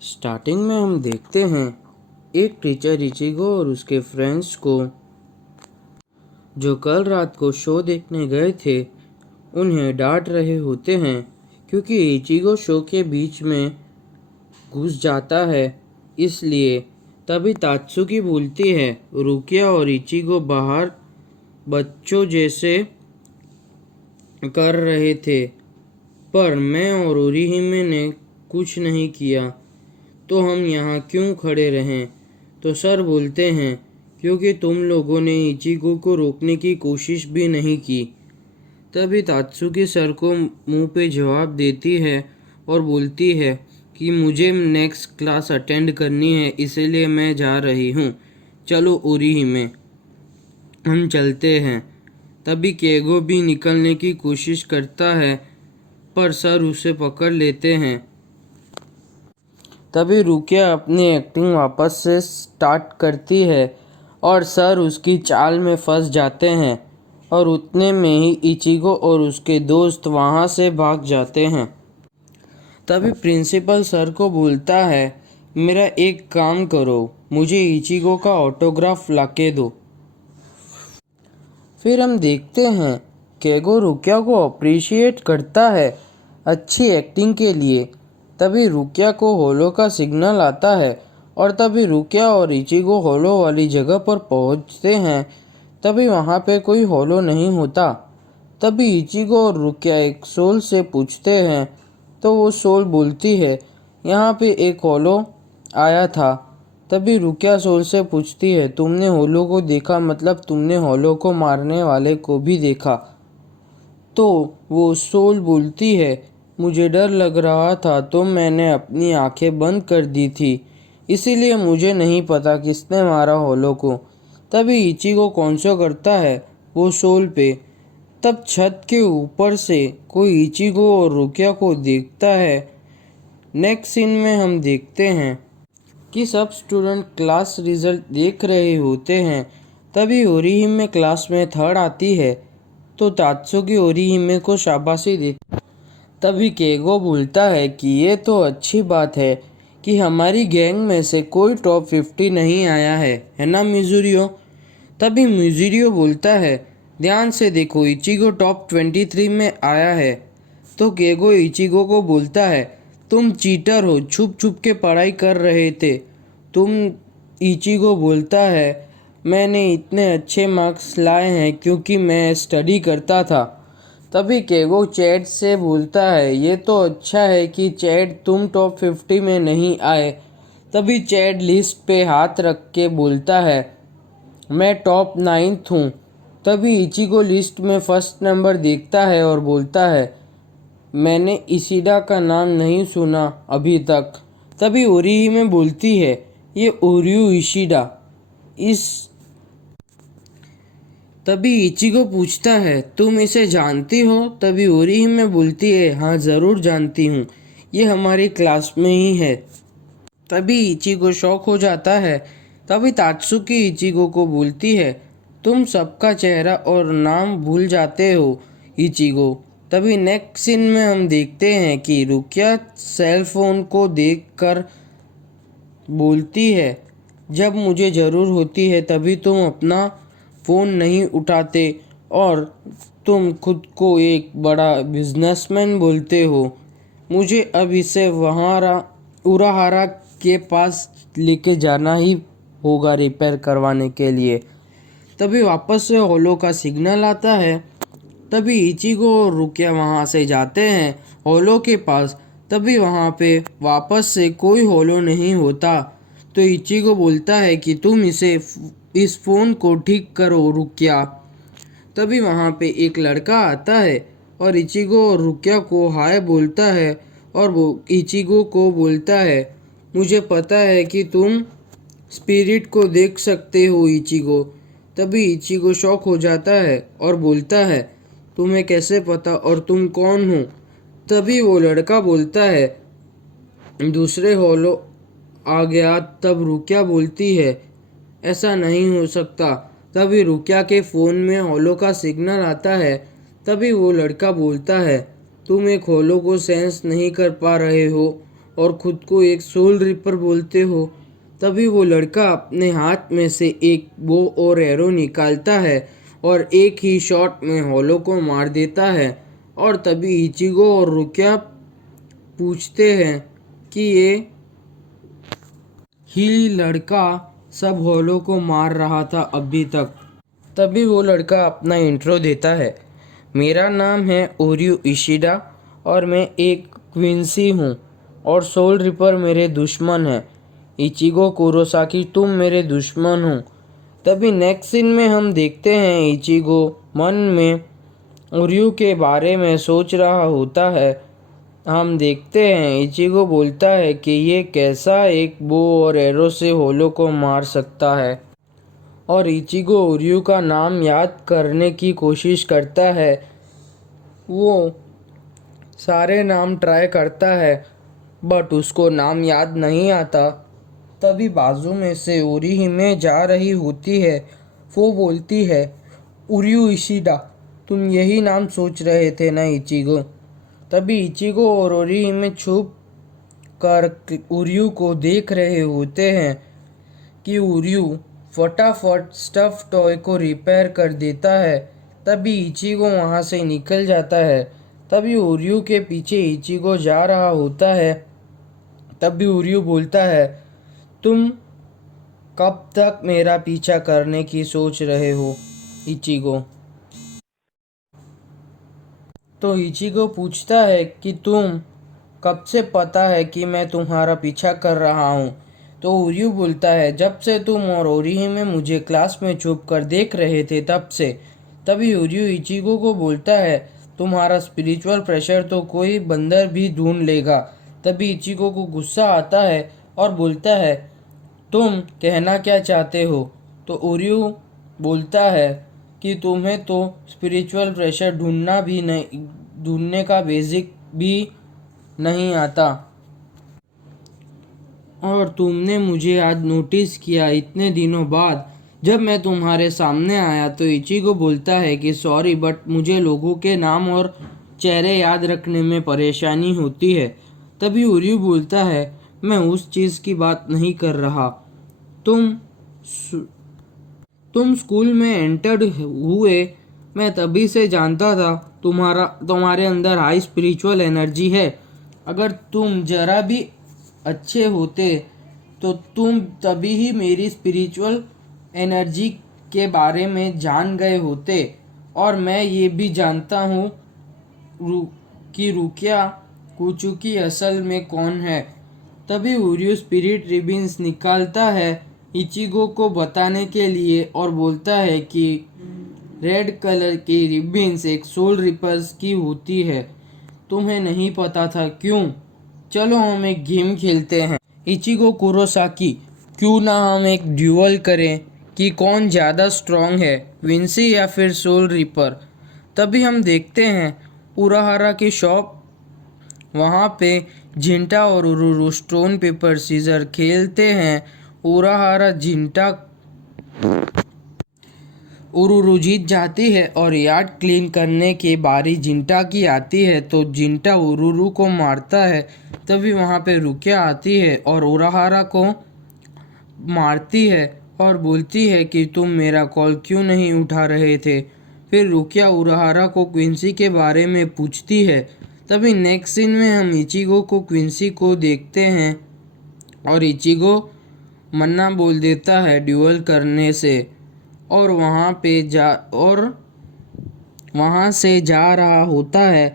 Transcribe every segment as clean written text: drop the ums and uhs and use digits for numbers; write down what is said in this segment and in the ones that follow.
Starting में हम देखते हैं एक टीचर इचिगो और उसके फ्रेंड्स को जो कल रात को शो देखने गए थे उन्हें डांट रहे होते हैं क्योंकि इचिगो शो के बीच में घुस जाता है। इसलिए तभी तात्सुकी बोलती है रुकिया और इचिगो बाहर बच्चों जैसे कर रहे थे पर मैं और ओरिहिमे ने कुछ नहीं किया तो हम यहाँ क्यों खड़े रहें। तो सर बोलते हैं क्योंकि तुम लोगों ने इचिगो को रोकने की कोशिश भी नहीं की। तभी तात्सुकी सर को मुंह पे जवाब देती है और बोलती है कि मुझे नेक्स्ट क्लास अटेंड करनी है इसलिए मैं जा रही हूँ। चलो ओरिहिमे हम चलते हैं। तभी केगो भी निकलने की कोशिश करता है पर सर उसे पकड़ लेते हैं। तभी रुकिया अपनी एक्टिंग वापस से स्टार्ट करती है और सर उसकी चाल में फंस जाते हैं और उतने में ही इचिगो और उसके दोस्त वहाँ से भाग जाते हैं। तभी प्रिंसिपल सर को बोलता है मेरा एक काम करो, मुझे इचिगो का ऑटोग्राफ लाके दो। फिर हम देखते हैं केगो रुकिया को अप्रिशिएट करता है अच्छी एक्टिंग के लिए। तभी रुकिया को होलो का सिग्नल आता है और तभी रुकिया और इचिगो होलो वाली जगह पर पहुंचते हैं। तभी वहां पे कोई होलो नहीं होता। तभी इचिगो और रुकिया एक सोल से पूछते हैं तो वो सोल बोलती है यहाँ पे एक होलो आया था। तभी रुकिया सोल से पूछती है तुमने होलो को देखा, मतलब तुमने होलो को मारने वाले को भी देखा। तो वो सोल बोलती है मुझे डर लग रहा था तो मैंने अपनी आंखें बंद कर दी थी, इसीलिए मुझे नहीं पता किसने मारा होलो को। तभी इचिगो कौनसो करता है वो सोल पे। तब छत के ऊपर से कोई इचिगो और रुकिया को देखता है। नेक्स्ट सीन में हम देखते हैं कि सब स्टूडेंट क्लास रिजल्ट देख रहे होते हैं। तभी ओरिहिमे क्लास में थर्ड आती है तो तात्सुकी ओरिहिमे को शाबाशी देती। तभी केगो बोलता है कि ये तो अच्छी बात है कि हमारी गैंग में से कोई टॉप 50 नहीं आया है ना मिजुरियो। तभी मिजुरियो बोलता है ध्यान से देखो इचिगो टॉप 23 में आया है। तो केगो इचिगो को बोलता है तुम चीटर हो, छुप छुप के पढ़ाई कर रहे थे तुम। इचिगो बोलता है मैंने इतने अच्छे मार्क्स लाए हैं क्योंकि मैं स्टडी करता था। तभी केगो चैट से बोलता है ये तो अच्छा है कि चैट तुम टॉप 50 में नहीं आए। तभी चैट लिस्ट पे हाथ रख के बोलता है मैं टॉप 9th हूँ। तभी इचिगो लिस्ट में फर्स्ट नंबर देखता है और बोलता है मैंने इशिडा का नाम नहीं सुना अभी तक। तभी ओरिहिमे बोलती है ये ओरियो इशिडा इस। तभी इचिगो पूछता है तुम इसे जानती हो। तभी ओरिहिमे बोलती है हाँ ज़रूर जानती हूँ, ये हमारी क्लास में ही है। तभी इचिगो शॉक हो जाता है। तभी तात्सुकी इचिगो को बोलती है तुम सबका चेहरा और नाम भूल जाते हो इचिगो। तभी नेक्स्ट सीन में हम देखते हैं कि रुकिया सेल फोन को देखकर बोलती है जब मुझे ज़रूर होती है तभी तुम अपना फ़ोन नहीं उठाते और तुम खुद को एक बड़ा बिजनेसमैन बोलते हो। मुझे अब इसे वहाँ उराहारा के पास लेके जाना ही होगा रिपेयर करवाने के लिए। तभी वापस से होलो का सिग्नल आता है। तभी इचिगो और रुकिया वहाँ से जाते हैं होलो के पास। तभी वहाँ पे वापस से कोई होलो नहीं होता। तो इचिगो बोलता है कि तुम इस फ़ोन को ठीक करो रुकिया। तभी वहाँ पे एक लड़का आता है और इचिगो और रुकिया को हाय बोलता है और वो इचिगो को बोलता है मुझे पता है कि तुम स्पिरिट को देख सकते हो इचिगो। तभी इचिगो शॉक हो जाता है और बोलता है तुम्हें कैसे पता और तुम कौन हो। तभी वो लड़का बोलता है दूसरे होलो आ गया। तब रुकिया बोलती है ऐसा नहीं हो सकता। तभी रुकिया के फ़ोन में होलो का सिग्नल आता है। तभी वो लड़का बोलता है तुम एक होलो को सेंस नहीं कर पा रहे हो और खुद को एक सोल रिपर बोलते हो। तभी वो लड़का अपने हाथ में से एक बो और एरो निकालता है और एक ही शॉट में होलो को मार देता है। और तभी इचिगो और रुकिया पूछते हैं कि ये ही लड़का सब होलो को मार रहा था अभी तक। तभी वो लड़का अपना इंट्रो देता है। मेरा नाम है ओरियो इशिडा और मैं एक क्विंसी हूँ और सोल रिपर मेरे दुश्मन हैं। इचिगो कुरोसाकी तुम मेरे दुश्मन हो। तभी नेक्स्ट सीन में हम देखते हैं इचिगो मन में ओरियो के बारे में सोच रहा होता है। हम देखते हैं इचिगो बोलता है कि ये कैसा एक बो और एरो से होलो को मार सकता है। और इचिगो ओरियो का नाम याद करने की कोशिश करता है। वो सारे नाम ट्राई करता है बट उसको नाम याद नहीं आता। तभी बाजू में से ओरिहिमे जा रही होती है। वो बोलती है, ओरियो इशिडा तुम यही नाम सोच रहे थे ना इचिगो। तभी इचिगो और ओरिहिमे छुप कर ओरियो को देख रहे होते हैं कि ओरियो फटाफट स्टफ टॉय को रिपेयर कर देता है। तभी इचिगो वहाँ से निकल जाता है। तभी ओरियो के पीछे इचिगो जा रहा होता है। तभी ओरियो बोलता है, तुम कब तक मेरा पीछा करने की सोच रहे हो इचिगो। तो इचिगो पूछता है कि तुम कब से पता है कि मैं तुम्हारा पीछा कर रहा हूँ। तो ओरियो बोलता है, जब से तुम और ओरिहिमे मुझे क्लास में छुप कर देख रहे थे तब से। तभी ओरियो इचिगो को बोलता है, तुम्हारा स्पिरिचुअल प्रेशर तो कोई बंदर भी ढूंढ लेगा। तभी इचिगो को गुस्सा आता है और बोलता है, तुम कहना क्या चाहते हो। तो ओरियो बोलता है कि तुम्हें तो स्पिरिचुअल प्रेशर ढूंढने का बेसिक भी नहीं आता और तुमने मुझे आज नोटिस किया इतने दिनों बाद। जब मैं तुम्हारे सामने आया तो इचिगो बोलता है कि सॉरी बट मुझे लोगों के नाम और चेहरे याद रखने में परेशानी होती है। तभी ओरियो बोलता है, मैं उस चीज़ की बात नहीं कर रहा। तुम तुम स्कूल में एंटर्ड हुए मैं तभी से जानता था तुम्हारे अंदर हाई स्पिरिचुअल एनर्जी है। अगर तुम जरा भी अच्छे होते तो तुम तभी ही मेरी स्पिरिचुअल एनर्जी के बारे में जान गए होते। और मैं ये भी जानता हूँ कि रुकिया कुचुकी असल में कौन है। तभी ओरियो स्पिरिट रिबिन्स निकालता है इचिगो को बताने के लिए और बोलता है कि रेड कलर की रिबिन्स एक सोल रिपर्स की होती है। तुम्हें नहीं पता था क्यों? चलो हम एक गेम खेलते हैं इचिगो कुरोसाकी। क्यों ना हम एक ड्यूअल करें कि कौन ज़्यादा स्ट्रॉन्ग है, विंसी या फिर सोल रिपर। तभी हम देखते हैं उराहारा की शॉप। वहाँ पे जिंटा और उरुरु स्टोन पेपर सीजर खेलते हैं। उराहारा जिंटा उरुरु जीत जाती है और यार्ड क्लीन करने की बारी जिंटा की आती है तो जिंटा उरुरु को मारता है। तभी वहाँ पे रुकिया आती है और उराहारा को मारती है और बोलती है कि तुम मेरा कॉल क्यों नहीं उठा रहे थे। फिर रुकिया उराहारा को क्विंसी के बारे में पूछती है। तभी नेक्स्ट सीन में हम इचिगो को क्विंसी को देखते हैं और इचिगो मन्ना बोल देता है ड्यूअल करने से और वहाँ से जा रहा होता है।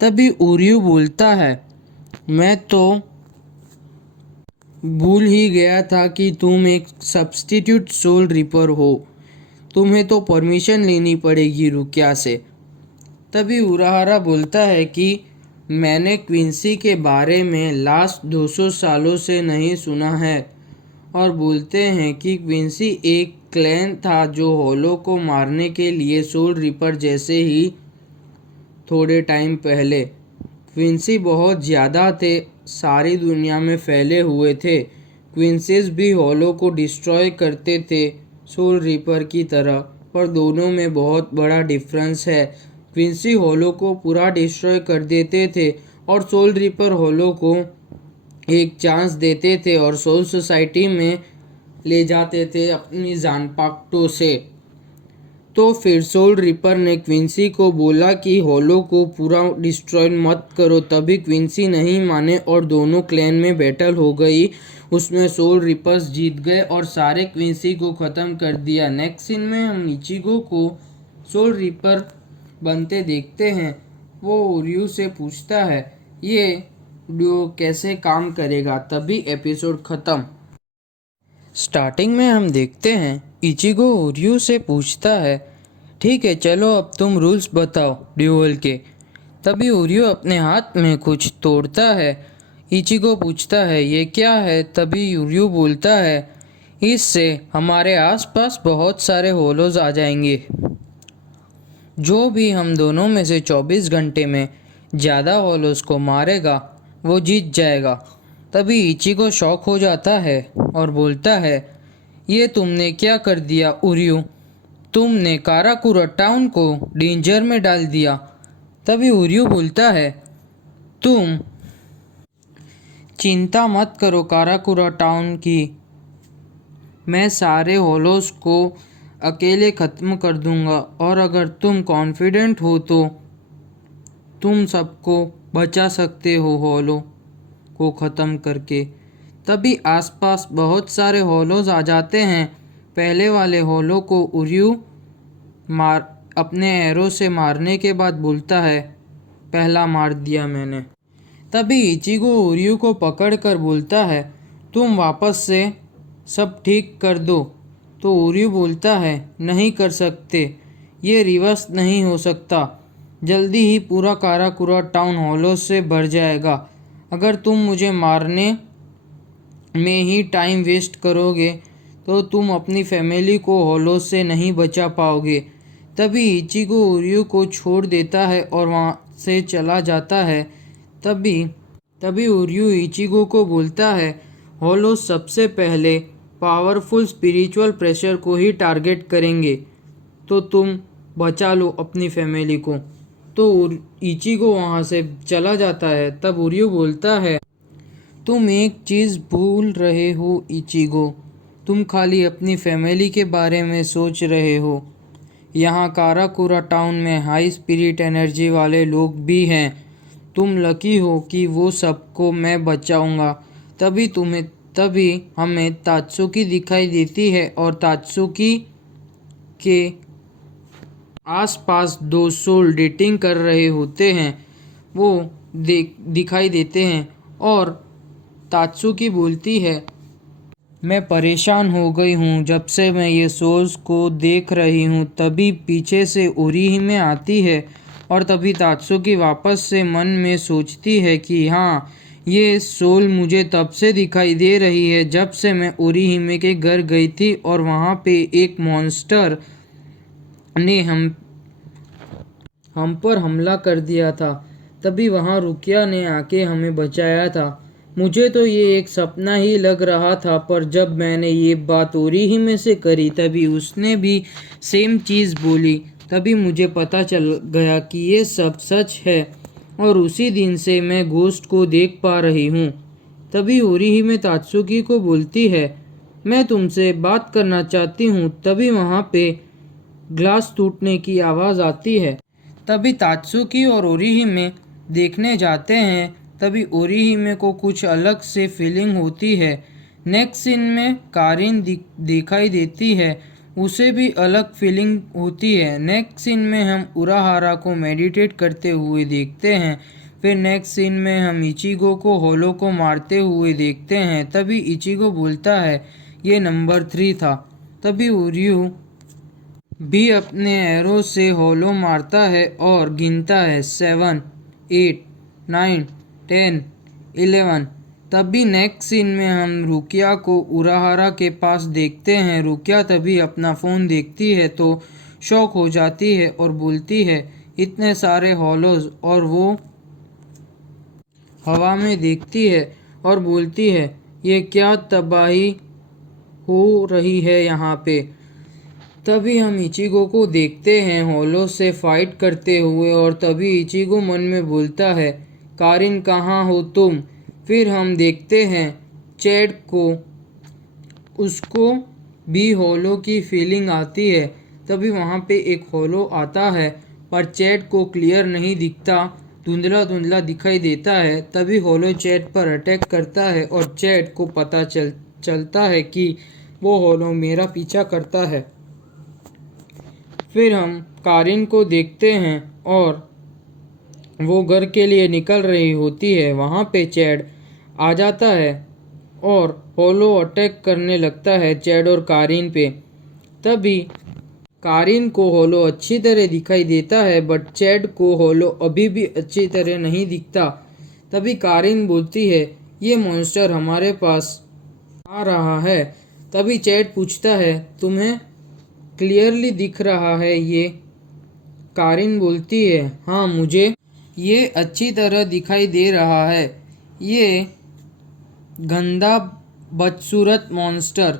तभी ओरियो बोलता है, मैं तो भूल ही गया था कि तुम एक सब्स्टिट्यूट सोल रिपर हो। तुम्हें तो परमिशन लेनी पड़ेगी रुकिया से। तभी उराहारा बोलता है कि मैंने क्विंसी के बारे में लास्ट 200 सालों से नहीं सुना है और बोलते हैं कि क्विंसी एक क्लैन था जो होलो को मारने के लिए सोल रिपर जैसे ही थोड़े टाइम पहले। क्विंसी बहुत ज़्यादा थे, सारी दुनिया में फैले हुए थे। क्विंसीज भी होलो को डिस्ट्रॉय करते थे सोल रिपर की तरह, पर दोनों में बहुत बड़ा डिफरेंस है। क्विंसी होलो को पूरा डिस्ट्रॉय कर देते थे और सोल रिपर होलो को एक चांस देते थे और सोल सोसाइटी में ले जाते थे अपनी जान पाक्टों से। तो फिर सोल रिपर ने क्विंसी को बोला कि होलो को पूरा डिस्ट्रॉय मत करो। तभी क्विंसी नहीं माने और दोनों क्लैन में बैटल हो गई। उसमें सोल रिपर्स जीत गए और सारे क्विंसी को ख़त्म कर दिया। नेक्स्ट सीन में हम इचिगो को सोल रिपर बनते देखते हैं। वो ओरियो से पूछता है ये डुओ कैसे काम करेगा। तभी एपिसोड ख़त्म। स्टार्टिंग में हम देखते हैं इचिगो ओरियो से पूछता है ठीक है चलो अब तुम रूल्स बताओ ड्यूअल के। तभी ओरियो अपने हाथ में कुछ तोड़ता है। इचिगो पूछता है ये क्या है। तभी ओरियो बोलता है इससे हमारे आसपास बहुत सारे होलोज आ जाएंगे। जो भी हम दोनों में से 24 घंटे में ज़्यादा होलोज को मारेगा वो जीत जाएगा। तभी इचिगो शॉक हो जाता है और बोलता है ये तुमने क्या कर दिया ओरियो। तुमने काराकुरा टाउन को डेंजर में डाल दिया। तभी ओरियो बोलता है तुम चिंता मत करो काराकुरा टाउन की। मैं सारे होलोस को अकेले ख़त्म कर दूंगा और अगर तुम कॉन्फिडेंट हो तो तुम सबको बचा सकते हो होलो को ख़त्म करके। तभी आसपास बहुत सारे होलोज आ जाते हैं। पहले वाले होलो को ओरियो अपने एरो से मारने के बाद बोलता है पहला मार दिया मैंने। तभी इचिगो ओरियो को पकड़ कर बोलता है तुम वापस से सब ठीक कर दो। तो ओरियो बोलता है नहीं कर सकते, ये रिवर्स नहीं हो सकता। जल्दी ही पूरा काराकुरा टाउन होलो से भर जाएगा। अगर तुम मुझे मारने में ही टाइम वेस्ट करोगे तो तुम अपनी फैमिली को होलो से नहीं बचा पाओगे। तभी इचिगो ओरियो को छोड़ देता है और वहाँ से चला जाता है। तभी ओरियो इचिगो को बोलता है होलो सबसे पहले पावरफुल स्पिरिचुअल प्रेशर को ही टारगेट करेंगे तो तुम बचा लो अपनी फैमिली को। तो इचिगो वहाँ से चला जाता है। तब ओरियो बोलता है तुम एक चीज़ भूल रहे हो इचिगो, तुम खाली अपनी फैमिली के बारे में सोच रहे हो। यहाँ काराकुरा टाउन में हाई स्पिरिट एनर्जी वाले लोग भी हैं। तुम लकी हो कि वो सबको मैं बचाऊंगा। तभी हमें तात्सुकी दिखाई देती है और तात्सुकी के आसपास दो सोल डेटिंग कर रहे होते हैं वो दिखाई देते हैं। और तात्सुकी बोलती है मैं परेशान हो गई हूँ जब से मैं ये सोल्स को देख रही हूँ। तभी पीछे से ओरिहिमे आती है और तभी तात्सुकी वापस से मन में सोचती है कि हाँ ये सोल मुझे तब से दिखाई दे रही है जब से मैं ओरिहिमे के घर गई थी और वहाँ पे एक मॉन्स्टर ने हम पर हमला कर दिया था। तभी वहाँ रुकिया ने आके हमें बचाया था। मुझे तो ये एक सपना ही लग रहा था पर जब मैंने ये बात ओरिहिमे से करी तभी उसने भी सेम चीज़ बोली। तभी मुझे पता चल गया कि ये सब सच है और उसी दिन से मैं घोस्ट को देख पा रही हूँ। तभी ओरिहिमे तात्सुकी को बोलती है मैं तुमसे बात करना चाहती हूँ। तभी वहाँ पे ग्लास टूटने की आवाज़ आती है। तभी तात्सुकी और ओरिहिमे देखने जाते हैं। तभी ओरिहिमे को कुछ अलग से फीलिंग होती है। नेक्स्ट सीन में कारिन दिखाई देती है, उसे भी अलग फीलिंग होती है। नेक्स्ट सीन में हम उराहारा को मेडिटेट करते हुए देखते हैं। फिर नेक्स्ट सीन में हम इचिगो को होलो को मारते हुए देखते हैं। तभी इचिगो बोलता है ये नंबर 3 था। तभी ओरियो भी अपने एरो से होलो मारता है और गिनता है 7, 8, 9, 10, 11। तभी नेक्स्ट सीन में हम रुकिया को उराहारा के पास देखते हैं। रुकिया तभी अपना फ़ोन देखती है तो शॉक हो जाती है और बोलती है इतने सारे होलोज। और वो हवा में देखती है और बोलती है ये क्या तबाही हो रही है यहाँ पे। तभी हम इचिगो को देखते हैं होलो से फाइट करते हुए और तभी इचिगो मन में बोलता है कारिन कहाँ हो तुम, फिर हम देखते हैं चैड को, उसको भी होलो की फीलिंग आती है। तभी वहाँ पे एक होलो आता है पर चैड को क्लियर नहीं दिखता, धुंधला धुंधला दिखाई देता है। तभी होलो चैड पर अटैक करता है और चैड को पता चलता है कि वो होलो मेरा पीछा करता है। फिर हम कारिन को देखते हैं और वो घर के लिए निकल रही होती है। वहाँ पे चैड आ जाता है और होलो अटैक करने लगता है चैड और कारिन पे। तभी कारिन को होलो अच्छी तरह दिखाई देता है बट चैड को होलो अभी भी अच्छी तरह नहीं दिखता। तभी कारिन बोलती है ये मॉन्स्टर हमारे पास आ रहा है। तभी चैड पूछता है तुम्हें क्लियरली दिख रहा है ये? कारिन बोलती है हाँ, मुझे ये अच्छी तरह दिखाई दे रहा है। ये गंदा बदसूरत मॉन्स्टर।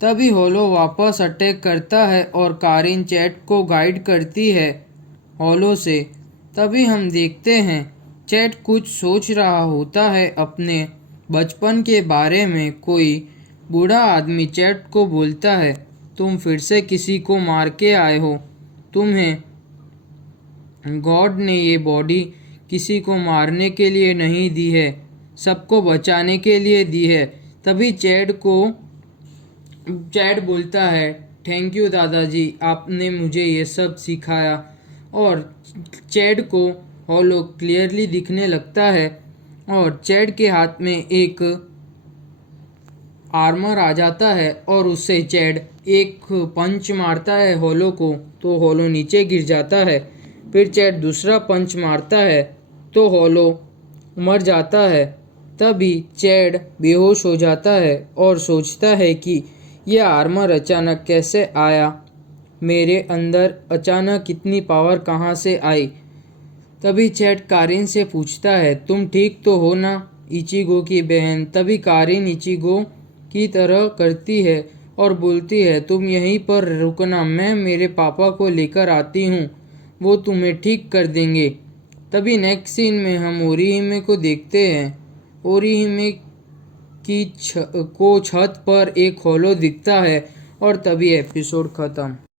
तभी होलो वापस अटैक करता है और कारिन चैड को गाइड करती है होलो से। तभी हम देखते हैं चैड कुछ सोच रहा होता है अपने बचपन के बारे में। कोई बूढ़ा आदमी चैड को बोलता है तुम फिर से किसी को मार के आए हो। तुम्हें गॉड ने ये बॉडी किसी को मारने के लिए नहीं दी है, सबको बचाने के लिए दी है। तभी चैड बोलता है थैंक यू दादाजी, आपने मुझे ये सब सिखाया। और चैड को होलो क्लियरली दिखने लगता है और चैड के हाथ में एक आर्मर आ जाता है और उससे चैड एक पंच मारता है होलो को तो होलो नीचे गिर जाता है। फिर चैड दूसरा पंच मारता है तो होलो मर जाता है। तभी चैड बेहोश हो जाता है और सोचता है कि यह आर्मर अचानक कैसे आया, मेरे अंदर अचानक इतनी पावर कहाँ से आई। तभी चैड कारिन से पूछता है तुम ठीक तो हो ना, इचिगो की बहन। तभी कारिन इचिगो की तरह करती है और बोलती है तुम यहीं पर रुकना, मैं मेरे पापा को लेकर आती हूँ, वो तुम्हें ठीक कर देंगे। तभी नेक्स्ट सीन में हम ओरिहिमे को देखते हैं। ओरिहिमे को छत पर एक होलो दिखता है और तभी एपिसोड खत्म।